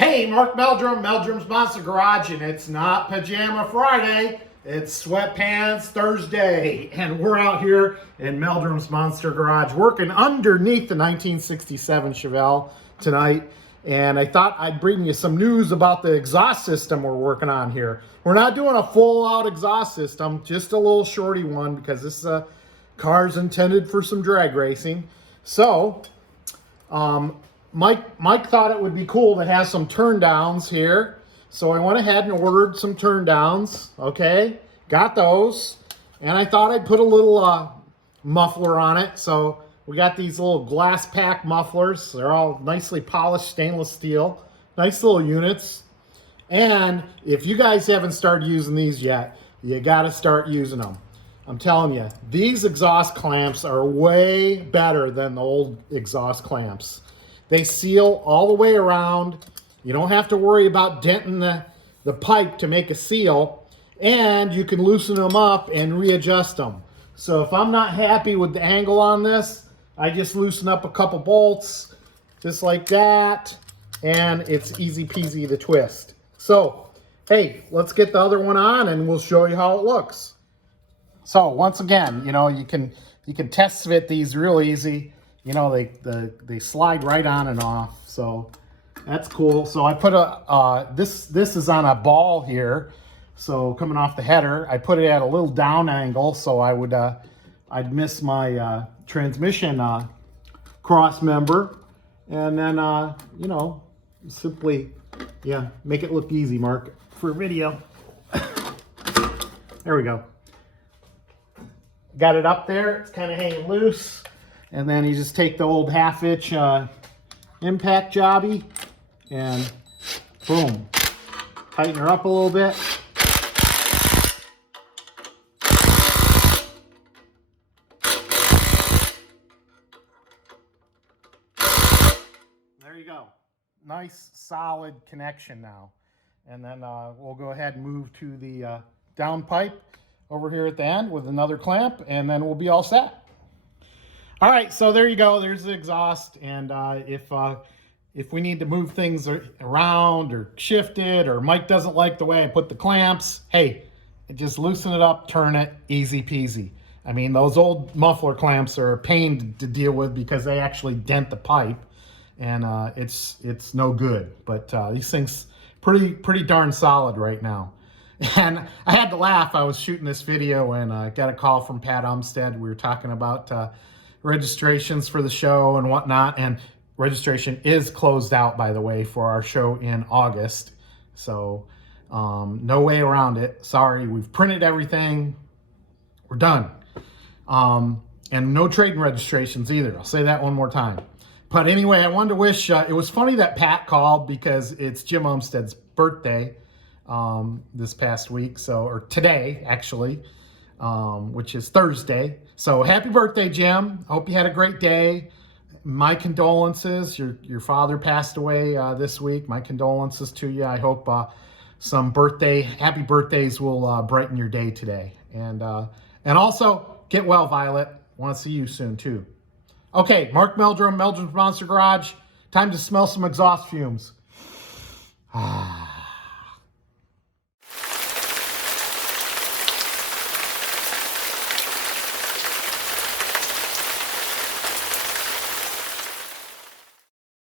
Hey, Mark Meldrum, Meldrum's Monster Garage, and it's not Pajama Friday, it's Sweatpants Thursday. And we're out here in Meldrum's Monster Garage working underneath the 1967 Chevelle tonight. And I thought I'd bring you some news about the exhaust system we're working on here. We're not doing a full-out exhaust system, just a little shorty one because this car's intended for some drag racing. So, Mike thought it would be cool to have some turndowns here. So I went ahead and ordered some turndowns, okay? Got those. And I thought I'd put a little muffler on it. So we got these little glass pack mufflers. They're all nicely polished stainless steel. Nice little units. And if you guys haven't started using these yet, you gotta start using them. I'm telling you, these exhaust clamps are way better than the old exhaust clamps. They seal all the way around. You don't have to worry about denting the pipe to make a seal, and you can loosen them up and readjust them. So if I'm not happy with the angle on this, I just loosen up a couple bolts, just like that, and it's easy peasy to twist. So, hey, let's get the other one on and we'll show you how it looks. So once again, you know, you can test fit these real easy. You know, they slide right on and off, so that's cool. So I put this is on a ball here, so coming off the header, I put it at a little down angle, so I'd miss my transmission cross member, and then you know, simply make it look easy, Mark, for a video. There we go. Got it up there. It's kind of hanging loose. And then you just take the old 1/2 inch impact jobby and boom, tighten her up a little bit. There you go. Nice solid connection now. And then we'll go ahead and move to the down pipe over here at the end with another clamp, and then we'll be all set. All right, so there you go. There's the exhaust, and if we need to move things around or shift it, or Mike doesn't like the way I put the clamps, hey, just loosen it up, turn it, easy peasy. I mean, those old muffler clamps are a pain to deal with because they actually dent the pipe, and it's no good. But these things pretty darn solid right now. And I had to laugh. I was shooting this video and I got a call from Pat Umstead. We were talking about registrations for the show and whatnot, and registration is closed out, by the way, for our show in August. So no way around it. Sorry, we've printed everything. We're done. And no trading registrations either. I'll say that one more time. But anyway, I wanted to wish, it was funny that Pat called because it's Jim Umstead's birthday this past week, or today actually, which is Thursday. So happy birthday, Jim. Hope you had a great day. My condolences. Your father passed away this week. My condolences to you. I hope some happy birthdays will brighten your day today. And also, get well, Violet. Want to see you soon, too. Okay, Mark Meldrum, Meldrum's Monster Garage. Time to smell some exhaust fumes.